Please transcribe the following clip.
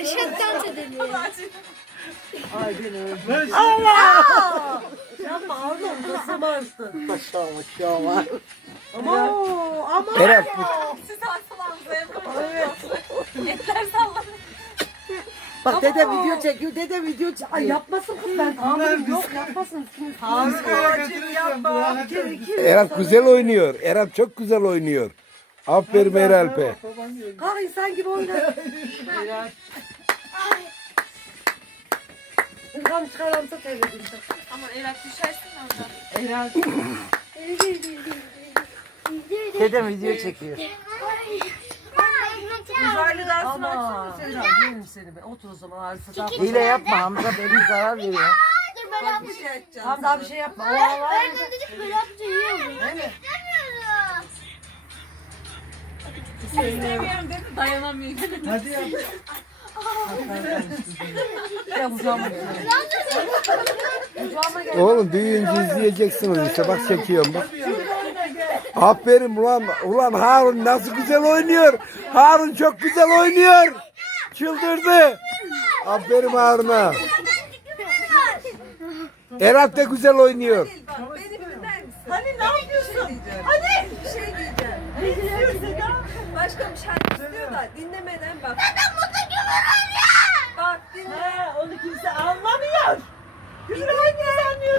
Eşek dans Ay beni Allah! Yapma oğlum nasıl bastın? Maşallah ki ama. o, ama atlamızı, yapın, evet. Bak, ama. Eren bu. evet. Etler sallanır. Bak dede video çekiyor dede video çekiyor. Ay yapmasın kız ben tamam yok yapmasın. tamam yapma. yapma. Eren güzel, herhal herhal güzel herhal oynuyor. Eren çok güzel oynuyor. Aferin Meralp'e. Kalk insan gibi oynadın. Ama Erak düşersin ama. Erak. Dedem video çekiyor. Hile yapma Hamza beni zarar veriyor. Hamza bir şey Hama Hama bir yapma. Ay, ben dedim ki İstemiyorum dedi dayanamıyorum. Hadi yap. Oğlum düğün izleyeceksiniz işte bak çekiyorum bak. Aferin ulan, ulan Harun nasıl güzel oynuyor. Harun çok güzel oynuyor. Çıldırdı. Aferin Harun'a. Erat da güzel oynuyor. Hani ne yapıyorsun? Hani? Bir şey bir şey Başka bir şarkı istiyor da dinlemeden bak. Neden mutlu gibi oynuyor?